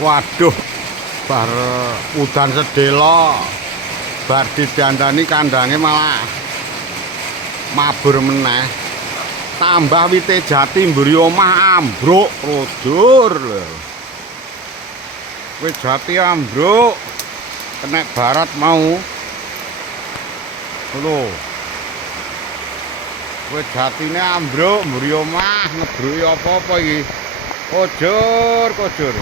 Waduh, bar udan sedelo, bar didandani kandange malah mabur meneh. Tambah wite jati mburi omah ambruk rodur. Wit jati ambruk, kena barat mau. Lho. Wit jatine ambruk mburi omah, ngebruki apa-apa iki. Kojur, kojur.